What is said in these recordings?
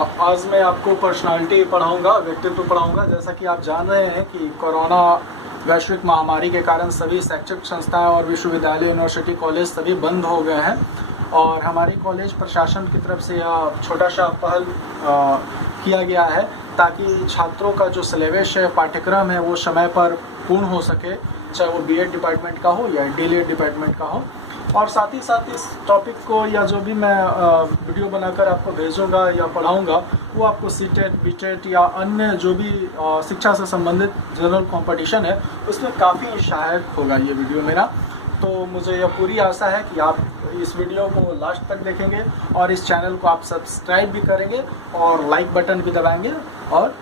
आज मैं आपको पर्सनालिटी पढ़ाऊंगा, व्यक्तित्व पढ़ाऊंगा। जैसा कि आप जान रहे हैं कि कोरोना वैश्विक महामारी के कारण सभी शैक्षिक संस्थाएं और विश्वविद्यालय, यूनिवर्सिटी, कॉलेज सभी बंद हो गए हैं और हमारी कॉलेज प्रशासन की तरफ से यह छोटा सा पहल किया गया है ताकि छात्रों का जो सिलेबस है, पाठ्यक्रम है, वो समय पर पूर्ण हो सके, चाहे वो बीएड डिपार्टमेंट का हो या डीएलएड डिपार्टमेंट का हो। और साथ ही साथ इस टॉपिक को या जो भी मैं वीडियो बनाकर आपको भेजूंगा या पढ़ाऊंगा वो आपको सीटेट, बीटेट या अन्य जो भी शिक्षा से संबंधित जनरल कंपटीशन है उसमें काफ़ी सहायक होगा ये वीडियो मेरा। तो मुझे यह पूरी आशा है कि आप इस वीडियो को लास्ट तक देखेंगे और इस चैनल को आप सब्सक्राइब भी करेंगे और लाइक बटन भी दबाएंगे और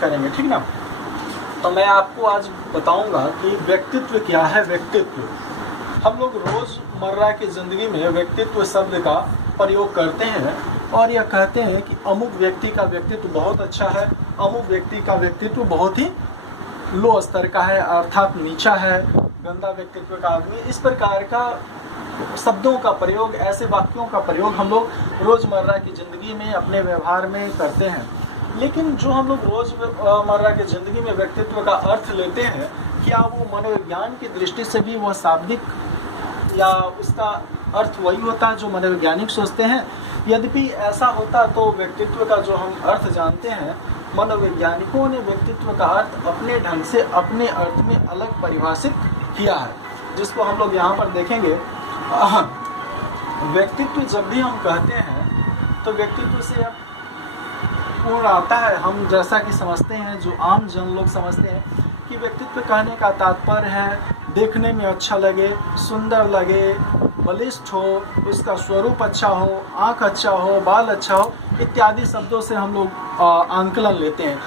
करेंगे, ठीक ना। तो मैं आपको आज बताऊंगा कि व्यक्तित्व क्या है। व्यक्तित्व, हम लोग रोज़मर्रा की ज़िंदगी में व्यक्तित्व शब्द का प्रयोग करते हैं और यह कहते हैं कि अमुक व्यक्ति का व्यक्तित्व बहुत अच्छा है, अमुक व्यक्ति का व्यक्तित्व बहुत ही लो स्तर का है, अर्थात नीचा है, गंदा व्यक्तित्व का आदमी। इस प्रकार का शब्दों का प्रयोग, ऐसे वाक्यों का प्रयोग हम लोग रोज़मर्रा की ज़िंदगी में अपने व्यवहार में करते हैं। लेकिन जो हम लोग रोज़मर्रा की ज़िंदगी में व्यक्तित्व का अर्थ लेते हैं, क्या वो मनोविज्ञान की दृष्टि से भी वह शाब्दिक या उसका अर्थ वही होता है जो मनोवैज्ञानिक सोचते हैं? यद्यपि ऐसा होता तो व्यक्तित्व का जो हम अर्थ जानते हैं, मनोवैज्ञानिकों ने व्यक्तित्व का अर्थ अपने ढंग से, अपने अर्थ में अलग परिभाषित किया है, जिसको हम लोग यहाँ पर देखेंगे। व्यक्तित्व जब भी हम कहते हैं तो व्यक्तित्व से अब पूर्ण आता है। हम जैसा कि समझते हैं, जो आम जन लोग समझते हैं कि व्यक्तित्व कहने का तात्पर्य है देखने में अच्छा लगे, सुंदर लगे, बलिष्ठ हो, उसका स्वरूप अच्छा हो, आँख अच्छा हो, बाल अच्छा हो, इत्यादि शब्दों से हम लोग आंकलन लेते हैं।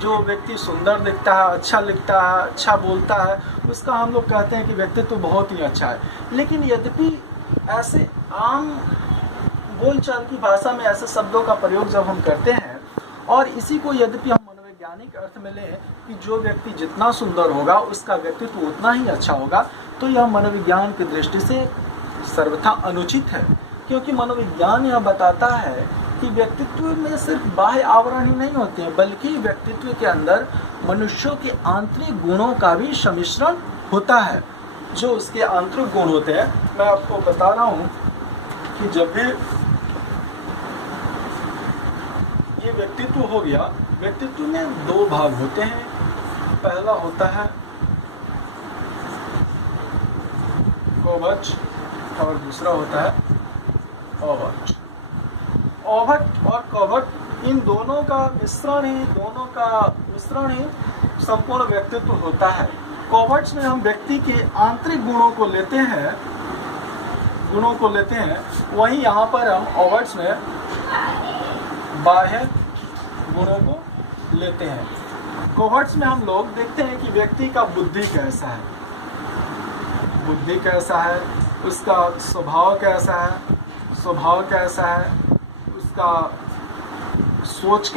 जो व्यक्ति सुंदर दिखता है, अच्छा लिखता है, अच्छा बोलता है, उसका हम लोग कहते हैं कि व्यक्तित्व बहुत ही अच्छा है। लेकिन यद्यपि ऐसे आम बोलचाल की भाषा में ऐसे शब्दों का प्रयोग जब हम करते हैं और इसी को यद्यपि हम मनोवैज्ञानिक अर्थ में लें कि जो व्यक्ति जितना सुंदर होगा उसका व्यक्तित्व उतना ही अच्छा होगा, तो यह मनोविज्ञान की दृष्टि से सर्वथा अनुचित है। क्योंकि मनोविज्ञान यह बताता है कि व्यक्तित्व में सिर्फ बाह्य आवरण ही नहीं होते हैं, बल्कि व्यक्तित्व के अंदर मनुष्यों के आंतरिक गुणों का भी सम्मिश्रण होता है। जो उसके आंतरिक गुण होते हैं, मैं आपको बता रहा हूँ कि जब भी ये व्यक्तित्व हो गया, व्यक्तित्व में दो भाग होते हैं। पहला होता है कोवच और दूसरा होता है ओवट। ओवट और कोवट, इन दोनों का मिश्रण ही संपूर्ण व्यक्तित्व होता है। कोवट्स में हम व्यक्ति के आंतरिक गुणों को लेते हैं, वहीं यहाँ पर हम ओवट्स में बाह्य गुणों को लेते हैं। कोवर्ट्स में हम लोग देखते हैं कि व्यक्ति का बुद्धि कैसा है, उसका स्वभाव कैसा है, उसका सोच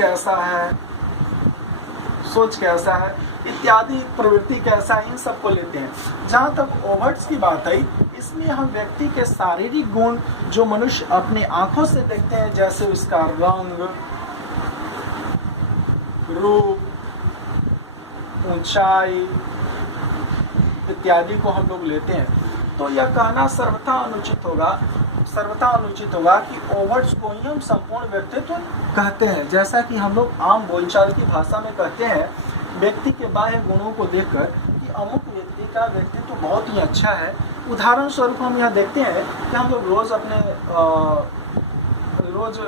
कैसा है, इत्यादि प्रवृत्ति कैसा है, इन सबको लेते हैं। जहाँ तक ओवर्ट्स की बात आई, इसमें हम व्यक्ति के शारीरिक गुण जो मनुष्य अपने आंखों से देखते हैं, जैसे उसका रंग, रूप, ऊंचाई इत्यादि को हम लोग लेते हैं। तो यह कहना सर्वथा अनुचित होगा कि ओवर्ट्स को ही हम संपूर्ण व्यक्तित्व कहते हैं। जैसा कि हम लोग आम बोलचाल की भाषा में कहते हैं व्यक्ति के बाह्य गुणों को देखकर कि अमुक व्यक्ति का व्यक्तित्व बहुत ही अच्छा है। उदाहरण स्वरूप हम यह देखते हैं कि हम लोग रोज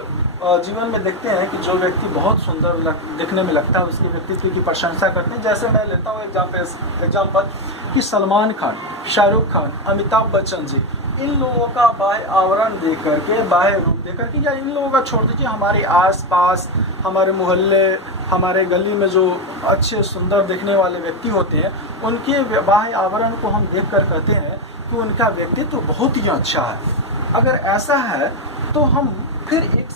जीवन में देखते हैं कि जो व्यक्ति बहुत सुंदर दिखने में लगता है उसके व्यक्तित्व की प्रशंसा करते हैं। जैसे मैं लेता हूँ एग्जाम्पल कि सलमान खान, शाहरुख खान, अमिताभ बच्चन जी, इन लोगों का बाह्य आवरण देख करके, बाह्य रूप देख करके, या इन लोगों का छोड़ दीजिए, हमारे आसपास, हमारे मोहल्ले, हमारे गली में जो अच्छे सुंदर दिखने वाले व्यक्ति होते हैं, उनके बाह्य आवरण को हम देख कर कहते हैं कि उनका व्यक्तित्व बहुत ही अच्छा है। अगर ऐसा है तो हम फिर एक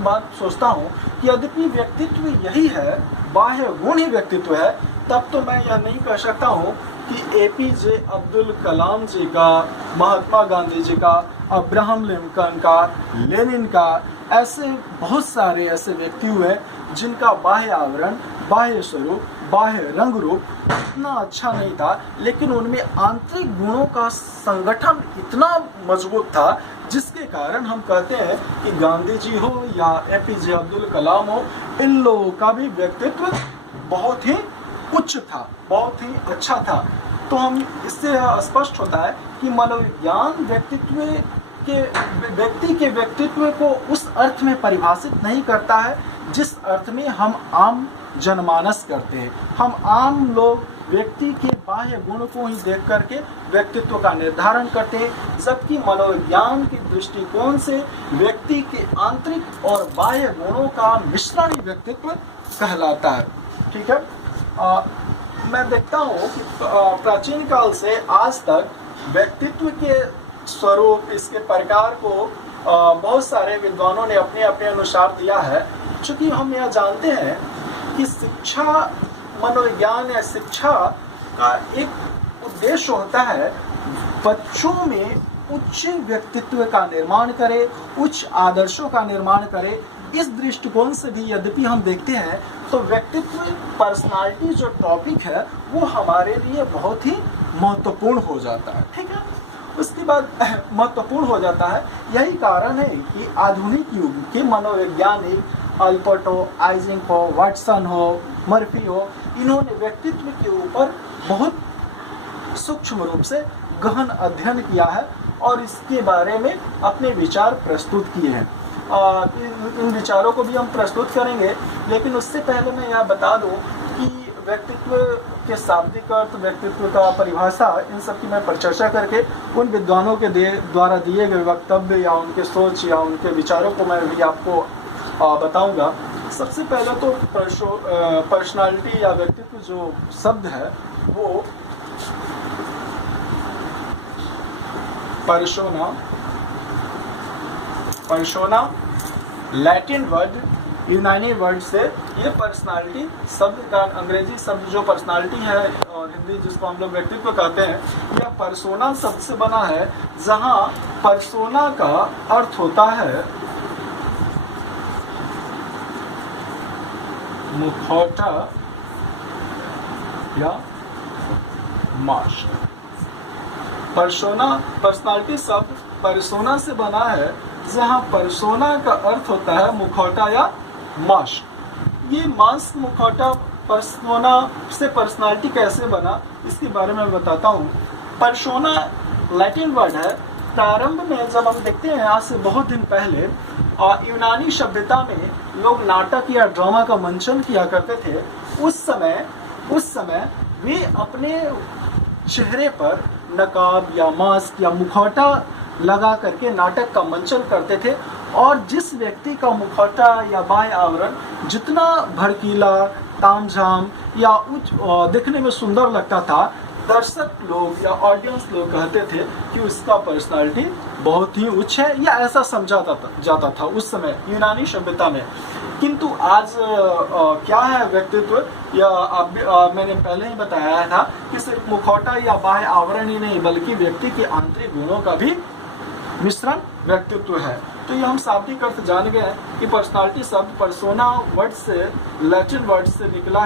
बात सोचता हूँ कि यद्यपि व्यक्तित्व यही है, बाह्य गुण ही व्यक्तित्व है, तब तो मैं यह नहीं कह सकता हूँ कि एपीजे अब्दुल कलाम जी का, महात्मा गांधी जी का, अब्राहम लिंकन का, लेनिन का ऐसे बहुत सारे ऐसे व्यक्ति हुए जिनका बाह्य आवरण, बाह्य स्वरूप, बाह्य रंग रूप इतना अच्छा नहीं था, लेकिन उनमें आंतरिक गुणों का संगठन इतना मजबूत था जिसके कारण हम कहते हैं कि गांधी जी हो या एपीजे अब्दुल कलाम हो, इन लोगों का भी व्यक्तित्व बहुत ही उच्च था, बहुत ही अच्छा था। तो हम इससे स्पष्ट होता है कि मनोविज्ञान व्यक्ति के व्यक्तित्व को उस अर्थ में परिभाषित नहीं करता है जिस अर्थ में हम आम जनमानस करते हैं। हम आम लोग व्यक्ति के बाह्य गुण को ही देख करके व्यक्तित्व का निर्धारण करते हैं, जबकि मनोविज्ञान के दृष्टिकोण से व्यक्ति के आंतरिक और बाह्य गुणों का मिश्रण ही व्यक्तित्व कहलाता है। ठीक है। मैं देखता हूँ कि प्राचीन काल से आज तक व्यक्तित्व के स्वरूप, इसके प्रकार को बहुत सारे विद्वानों ने अपने अपने अनुसार दिया है। चूँकि हम यह जानते हैं कि शिक्षा, मनोविज्ञान या शिक्षा का एक उद्देश्य होता है बच्चों में उच्च व्यक्तित्व का निर्माण करे, उच्च आदर्शों का निर्माण करे। इस दृष्टिकोण से भी यद्यपि हम देखते हैं तो व्यक्तित्व, पर्सनालिटी जो टॉपिक है वो हमारे लिए बहुत ही महत्वपूर्ण हो जाता है। ठीक है। उसके बाद महत्वपूर्ण हो जाता है। यही कारण है कि आधुनिक युग के मनोवैज्ञानिक अल्बर्ट हो, आइजनक हो, वाटसन हो, मर्फी हो, इन्होंने व्यक्तित्व के ऊपर बहुत सूक्ष्म रूप से गहन अध्ययन किया है और इसके बारे में अपने विचार प्रस्तुत किए हैं। इन विचारों को भी हम प्रस्तुत करेंगे, लेकिन उससे पहले मैं यह बता दूं कि व्यक्तित्व के शाब्दिक अर्थ, व्यक्तित्व का परिभाषा, इन सब की मैं परिचर्चा करके उन विद्वानों के द्वारा दिए गए वक्तव्य या उनके सोच या उनके विचारों को मैं भी आपको बताऊंगा। सबसे पहले तो पर्सनालिटी या व्यक्तित्व जो शब्द है वो पर्सोना लैटिन वर्ड, यूनानी वर्ड से ये पर्सनालिटी शब्द का अंग्रेजी शब्द जो पर्सनालिटी है और हिंदी जिसको हम लोग व्यक्तित्व कहते हैं, यह पर्सोना शब्द से बना है, जहां पर्सोना का अर्थ होता है मुखौटा या मास्क। पर्सनालिटी शब्द पर्सोना से बना है, जहां पर्सोना का अर्थ होता है मुखौटा या मास्क। ये मास्क, मुखौटा, पर्सोना से पर्सनालिटी कैसे बना इसके बारे में बताता हूँ। पर्सोना लैटिन वर्ड है। प्रारंभ में जब हम देखते हैं आज से बहुत दिन पहले यूनानी सभ्यता में लोग नाटक या ड्रामा का मंचन किया करते थे। उस समय वे अपने चेहरे पर नकाब या मास्क या मुखौटा लगा करके नाटक का मंचन करते थे, और जिस व्यक्ति का मुखौटा या बाह्य आवरण जितना भड़कीला, तामझाम या दिखने में सुंदर लगता था, दर्शक लोग या ऑडियंस लोग कहते थे कि उसका पर्सनालिटी बहुत ही उच्च है, या ऐसा समझा जाता था उस समय यूनानी सभ्यता में। किंतु आज क्या है व्यक्तित्व, या मैंने पहले ही बताया था कि सिर्फ मुखौटा या बाह्य आवरण ही नहीं बल्कि व्यक्ति के आंतरिक गुणों का भी मिश्रण व्यक्तित्व है। तो ये हम शाब्दिक अर्थ जान गए कि पर्सनालिटी शब्द पर्सोना वर्ड से, लैटिन वर्ड से निकला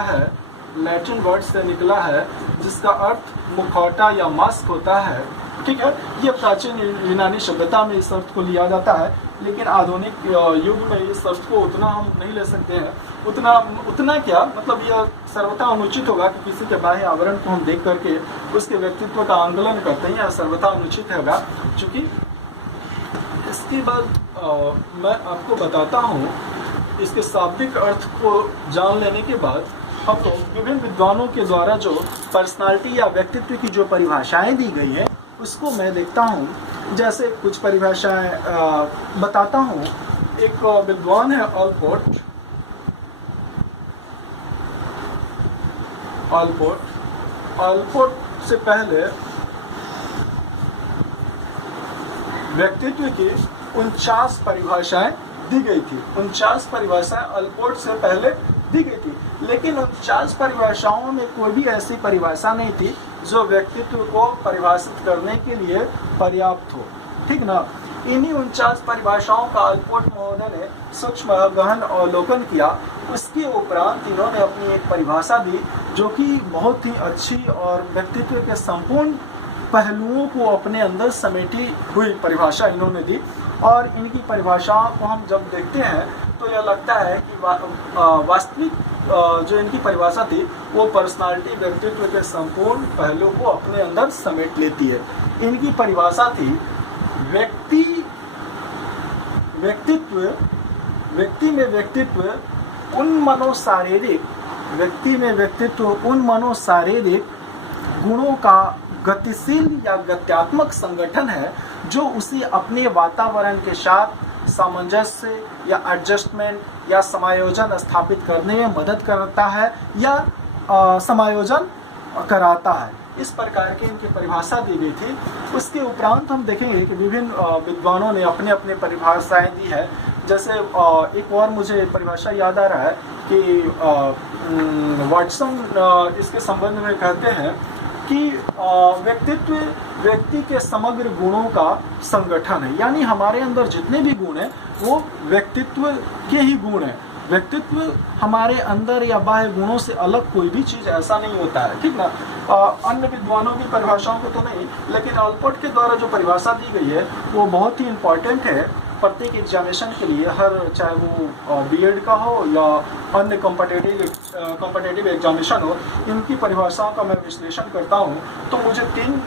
है, जिसका अर्थ मुखौटा या मास्क होता है। ठीक है। ये प्राचीन यूनानी सभ्यता में इस अर्थ को लिया जाता है, लेकिन आधुनिक युग में इस अर्थ को उतना हम नहीं ले सकते हैं। उतना क्या मतलब, यह सर्वथा अनुचित होगा कि किसी के बाह्य आवरण को हम देख करके उसके व्यक्तित्व का आंदोलन करते हैं, यह सर्वथा अनुचित होगा। चूँकि इसके बाद मैं आपको बताता हूँ, इसके शाब्दिक अर्थ को जान लेने के बाद हम लोग विभिन्न विद्वानों के द्वारा जो पर्सनालिटी या व्यक्तित्व की जो परिभाषाएं दी गई हैं उसको मैं देखता हूँ। जैसे कुछ परिभाषाएं बताता हूँ। एक विद्वान है अल्पोर्ट से पहले व्यक्तित्व की 49 परिभाषाएं दी गई थी। 49 परिभाषाएं अल्पोर्ट से पहले दी गई थी, लेकिन 49 परिभाषाओं में कोई भी ऐसी परिभाषा नहीं थी जो व्यक्तित्व को परिभाषित करने के लिए पर्याप्त हो। ठीक ना। इन्हीं 49 परिभाषाओं का अल्पोर्ट महोदय ने सूक्ष्म गहन अवलोकन किया। उसके उपरांत इन्होंने अपनी एक परिभाषा दी जो कि बहुत ही अच्छी और व्यक्तित्व के संपूर्ण पहलुओं को अपने अंदर समेटी हुई परिभाषा इन्होंने दी। और इनकी परिभाषाओं को हम जब देखते हैं तो यह लगता है कि वास्तविक जो इनकी परिभाषा थी वो पर्सनालिटी, व्यक्तित्व के संपूर्ण पहलुओं को अपने अंदर समेट लेती है। इनकी परिभाषा थी व्यक्ति में व्यक्तित्व उन मनोशारीरिक गुणों का गतिशील या गत्यात्मक संगठन है जो उसे अपने वातावरण के साथ सामंजस्य या एडजस्टमेंट या समायोजन स्थापित करने में मदद करता है या समायोजन कराता है। इस प्रकार की इनकी परिभाषा दी गई थी। उसके उपरांत हम देखेंगे कि विभिन्न विद्वानों ने अपने अपने परिभाषाएं दी है। जैसे एक और मुझे परिभाषा याद आ रहा है कि वाटसन इसके संबंध में कहते हैं कि व्यक्तित्व व्यक्ति के समग्र गुणों का संगठन है। यानी हमारे अंदर जितने भी गुण हैं वो व्यक्तित्व के ही गुण हैं। व्यक्तित्व हमारे अंदर या बाह्य गुणों से अलग कोई भी चीज़ ऐसा नहीं होता है, ठीक ना। अन्य विद्वानों की परिभाषाओं को तो नहीं, लेकिन अल्पोर्ट के द्वारा जो परिभाषा दी गई है वो बहुत ही इम्पोर्टेंट है प्रत्येक एग्जामिनेशन के लिए। हर चाहे वो बीएड का हो या अन्य कॉम्पिटिटिव एग्जामिनेशन हो, इनकी परिभाषाओं का मैं विश्लेषण करता हूँ तो मुझे 3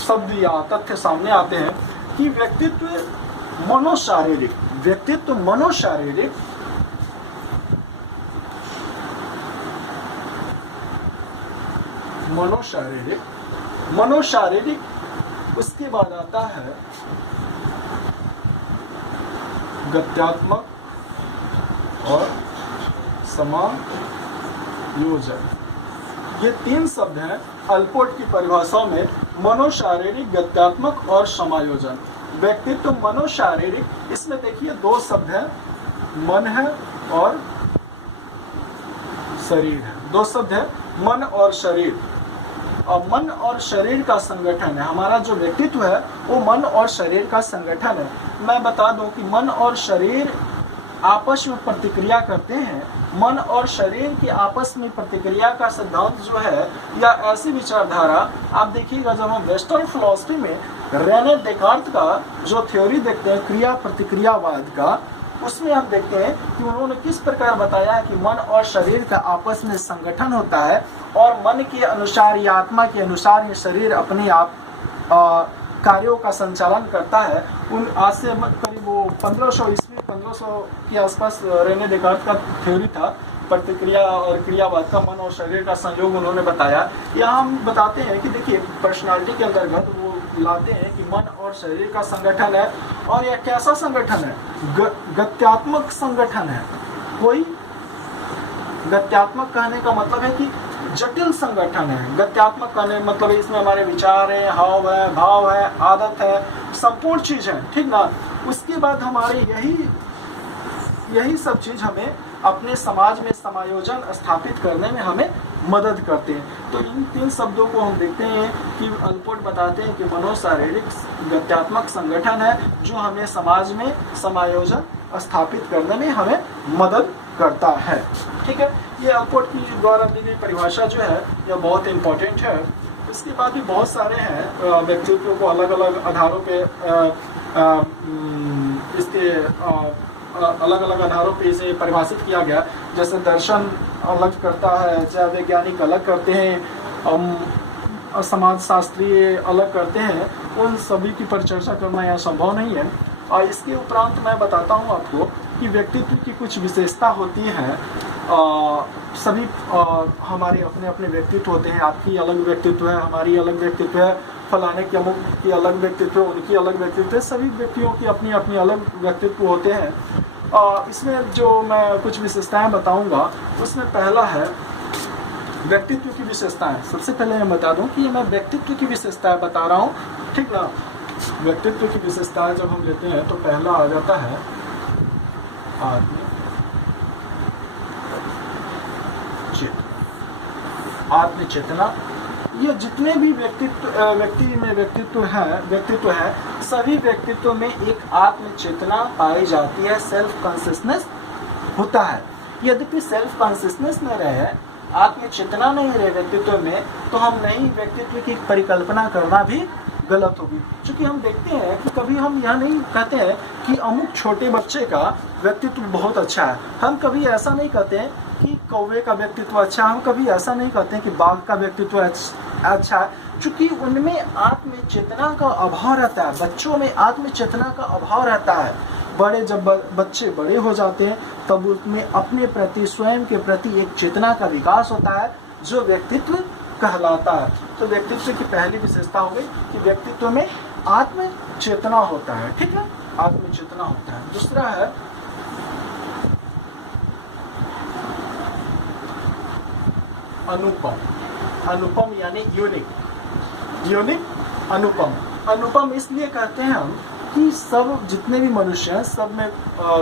शब्द या तथ्य सामने आते हैं कि व्यक्तित्व मनोशारीरिक, उसके बाद आता है गत्यात्मक और समायोजन। ये 3 शब्द हैं अल्पोर्ट की परिभाषाओं में, मनोशारीरिक, गत्यात्मक और समायोजन। व्यक्तित्व मनोशारीरिक, इसमें देखिए 2 शब्द हैं, मन है और शरीर है। 2 शब्द है, मन और शरीर। और मन और शरीर का संगठन है। हमारा जो व्यक्तित्व है वो मन और शरीर का संगठन है। मैं बता दूं कि मन और शरीर आपस में प्रतिक्रिया करते हैं। मन और शरीर की आपस में प्रतिक्रिया का सिद्धांत जो है या ऐसी विचारधारा आप देखिएगा, जब हम वेस्टर्न फिलॉसफी में रेने डेकार्त का जो थ्योरी देखते हैं क्रिया प्रतिक्रियावाद का, उसमें हम देखते हैं कि उन्होंने किस प्रकार बताया है कि मन और शरीर का आपस में संगठन होता है और मन के अनुसार या आत्मा के अनुसार ये शरीर अपने आप कार्यों का संचालन करता है। उन आज से करीब वो 1500 के आसपास रेने डेकार्त का थ्योरी था, प्रतिक्रिया और क्रियावाद का मन और शरीर का संयोग उन्होंने बताया। यहाँ हम बताते हैं कि देखिए पर्सनालिटी के अंतर्गत वो लाते हैं कि मन और शरीर का संगठन है। और यह कैसा संगठन है? गत्यात्मक संगठन है। कोई गत्यात्मक कहने का मतलब है कि जटिल संगठन है। गत्यात्मक कहने मतलब इसमें हमारे विचार है, हाव है, भाव है, आदत है, संपूर्ण चीज है, ठीक ना। उसके बाद हमारे यही सब चीज हमें अपने समाज में समायोजन स्थापित करने में हमें मदद करते हैं। तो इन 3 शब्दों को हम देखते हैं कि अल्पोर्ट बताते हैं कि मनोशारीरिक गत्यात्मक संगठन है जो हमें समाज में समायोजन स्थापित करने में हमें मदद करता है, ठीक है। ये अल्पोर्ट की द्वारा दी गई परिभाषा जो है यह बहुत इम्पोर्टेंट है। इसके बाद भी बहुत सारे हैं व्यक्तित्व को अलग अलग आधारों पे इसके अलग अलग आधारों पे इसे परिभाषित किया गया। जैसे दर्शन अलग करता है, जैव वैज्ञानिक अलग करते हैं, समाज शास्त्रीय अलग करते हैं। उन सभी की पर चर्चा करना यहाँ संभव नहीं है। और इसके उपरांत मैं बताता हूँ आपको कि व्यक्तित्व की कुछ विशेषता होती हैं। सभी हमारे अपने अपने व्यक्तित्व होते हैं। आपकी अलग व्यक्तित्व है, हमारी अलग व्यक्तित्व है, फलाने की अमुक की अलग व्यक्तित्व है, उनकी अलग व्यक्तित्व है। सभी व्यक्तियों की अपनी अपनी अलग व्यक्तित्व होते हैं। इसमें जो मैं कुछ विशेषताएं बताऊंगा उसमें पहला है व्यक्तित्व की विशेषताएं। सबसे पहले मैं बता दूं कि मैं व्यक्तित्व की विशेषताएं बता रहा हूं, ठीक ना। व्यक्तित्व की विशेषताएं जब हम लेते हैं तो पहला आ जाता है आत्म चेतना। ये जितने भी व्यक्तित्व है, सभी व्यक्तित्व में एक आत्म चेतना पाई जाती है, सेल्फ कॉन्शियसनेस होता है। यद्यपि सेल्फ कॉन्शियसनेस न रहे, आत्म चेतना नहीं रहे व्यक्तित्व में, तो हम नई व्यक्तित्व की परिकल्पना करना भी गलत होगी। क्योंकि हम देखते हैं कि कभी हम यह नहीं कहते हैं कि अमुक छोटे बच्चे का व्यक्तित्व बहुत अच्छा है, हम कभी ऐसा नहीं कहते हैं कि कौवे का व्यक्तित्व अच्छा है, हम कभी ऐसा नहीं कहते हैं कि बाघ का व्यक्तित्व अच्छा है, क्योंकि उनमें आत्म चेतना का अभाव रहता है, बच्चों में आत्म चेतना का अभाव रहता है। जब बच्चे बड़े हो जाते हैं तब उसमें अपने प्रति, स्वयं के प्रति एक चेतना का विकास होता है, जो व्यक्तित्व कहलाता है। तो व्यक्तित्व की पहली विशेषता हो गई कि व्यक्तित्व में आत्म चेतना होता है, ठीक है, आत्म चेतना होता है। दूसरा है अनुपम। अनुपम यानी यूनिक अनुपम। अनुपम इसलिए कहते हैं हम कि सब जितने भी मनुष्य हैं,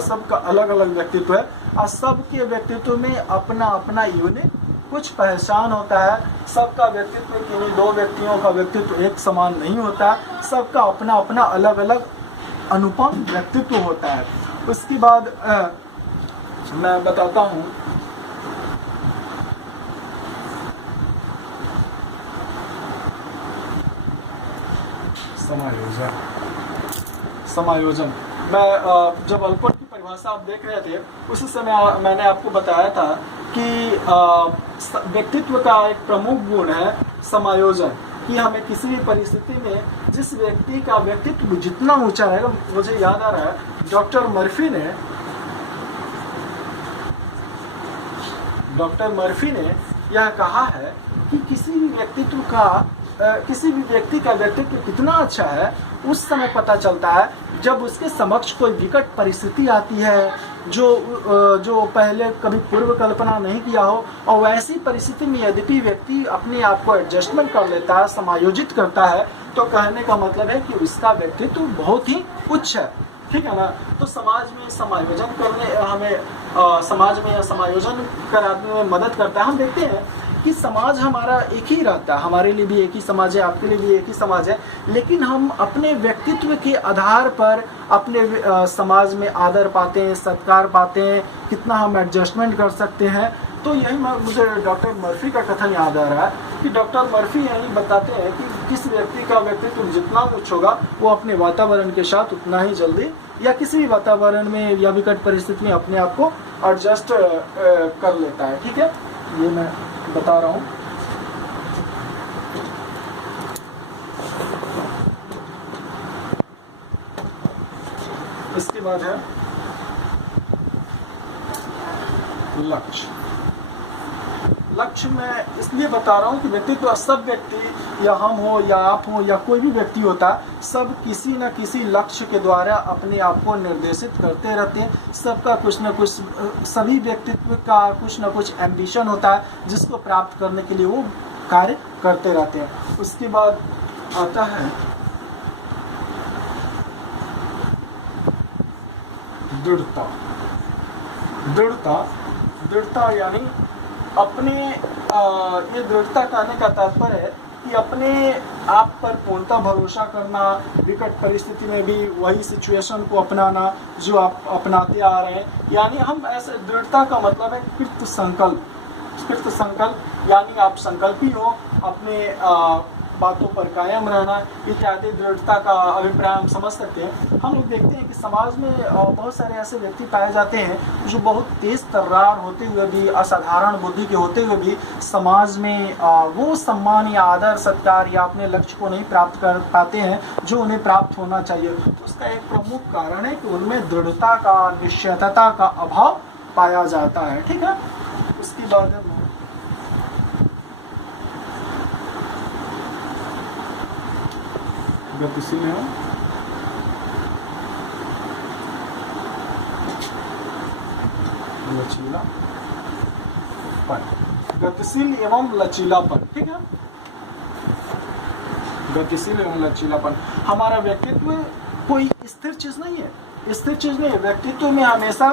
सबका अलग अलग व्यक्तित्व है, और सबके व्यक्तित्व में अपना अपना यूनिक कुछ पहचान होता है। सबका व्यक्तित्व, किन्हीं दो व्यक्तियों का व्यक्तित्व एक समान नहीं होता, सबका अपना अपना अलग अलग अनुपम व्यक्तित्व होता है। उसके बाद मैं बताता हूँ समायोजन। मैं जब अल्पोट की परिभाषा आप देख रहे थे उस समय मैंने आपको बताया था कि व्यक्तित्व का एक प्रमुख गुण है समायोजन, कि हमें किसी भी परिस्थिति में जिस व्यक्ति का व्यक्तित्व जितना ऊंचा रहेगा, मुझे याद आ रहा है डॉक्टर मर्फी ने यह कहा है कि किसी भी व्यक्ति का व्यक्तित्व कितना अच्छा है उस समय पता चलता है जब उसके समक्ष कोई विकट परिस्थिति आती है जो पहले कभी पूर्व कल्पना नहीं किया हो, और वैसी परिस्थिति में यद्यपि व्यक्ति अपने आप को एडजस्टमेंट कर लेता है, समायोजित करता है, तो कहने का मतलब है कि उसका व्यक्तित्व बहुत ही उच्च है, ठीक है ना। तो समाज में समायोजन करने समाज में समायोजन कराने में मदद करता है। हम देखते हैं कि समाज हमारा एक ही रहता है, हमारे लिए भी एक ही समाज है, आपके लिए भी एक ही समाज है, लेकिन हम अपने व्यक्तित्व के आधार पर अपने समाज में आदर पाते हैं, सत्कार पाते हैं, कितना हम एडजस्टमेंट कर सकते हैं। तो यही मुझे डॉक्टर मर्फी का कथन याद आ रहा है कि डॉक्टर मर्फी यही बताते हैं कि किस व्यक्ति का व्यक्तित्व जितना उच्च होगा वो अपने वातावरण के साथ उतना ही जल्दी या किसी भी वातावरण में या विकट परिस्थिति में अपने आप को एडजस्ट कर लेता है, ठीक है। ये मैं बता रहा हूँ। इसके बाद है लक्ष्य। लक्ष्य मैं इसलिए बता रहा हूँ कि व्यक्तित्व सब व्यक्ति, या हम हो या आप हो या कोई भी व्यक्ति होता है, सब किसी न किसी लक्ष्य के द्वारा अपने आप को निर्देशित करते रहते हैं। सबका कुछ न कुछ, सभी व्यक्तित्व का कुछ न कुछ एम्बिशन होता है जिसको प्राप्त करने के लिए वो कार्य करते रहते हैं। उसके बाद आता है दृढ़ता। दृढ़ता यानी अपने ये दृढ़ता कहने का तात्पर्य है कि अपने आप पर पूर्णतः भरोसा करना, विकट परिस्थिति में भी वही सिचुएशन को अपनाना जो आप अपनाते आ रहे हैं। यानी हम ऐसे, दृढ़ता का मतलब है कृत संकल्प, यानी आप संकल्पी हो, अपने बातों पर कायम रहना इत्यादि दृढ़ता का अभिप्राय हम समझ सकते हैं। हम लोग देखते हैं कि समाज में बहुत सारे ऐसे व्यक्ति पाए जाते हैं जो बहुत तेज तर्रार होते हुए भी, असाधारण बुद्धि के होते हुए भी समाज में वो सम्मान या आदर सत्कार या अपने लक्ष्य को नहीं प्राप्त कर पाते हैं जो उन्हें प्राप्त होना चाहिए। तो उसका एक प्रमुख कारण है कि उनमें दृढ़ता का, निश्चयता का अभाव पाया जाता है, ठीक है। उसके बाद गतिशील है, लचीलापन, गतिशील एवं लचीलापन, ठीक है। गतिशील एवं लचीलापन। हमारा व्यक्तित्व कोई स्थिर चीज नहीं है, व्यक्तित्व में हमेशा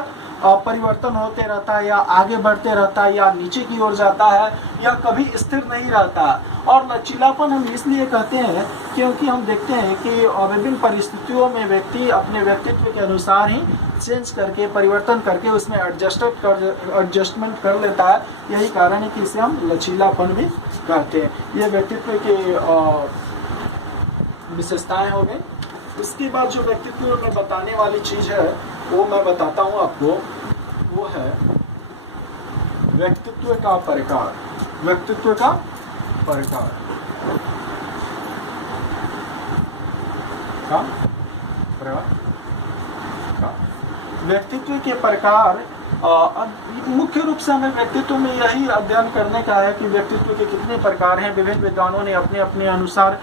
परिवर्तन होते रहता है, या आगे बढ़ते रहता है, या नीचे की ओर जाता है, या कभी स्थिर नहीं रहता। और लचीलापन हम इसलिए कहते हैं क्योंकि हम देखते हैं कि विभिन्न परिस्थितियों में व्यक्ति अपने व्यक्तित्व के अनुसार ही चेंज करके, परिवर्तन करके उसमें एडजस्टमेंट कर लेता है। यही कारण है कि इसे हम लचीलापन भी कहते हैं। ये व्यक्तित्व के विशेषताएं हो गई। उसके बाद जो व्यक्तित्व में बताने वाली चीज है वो मैं बताता हूँ आपको, वो है व्यक्तित्व का प्रकार। व्यक्तित्व का प्रकार व्यक्तित्व के प्रकार मुख्य रूप से हमें व्यक्तित्व में यही अध्ययन करने का है कि व्यक्तित्व के कितने प्रकार हैं। विभिन्न विद्वानों ने अपने अपने अनुसार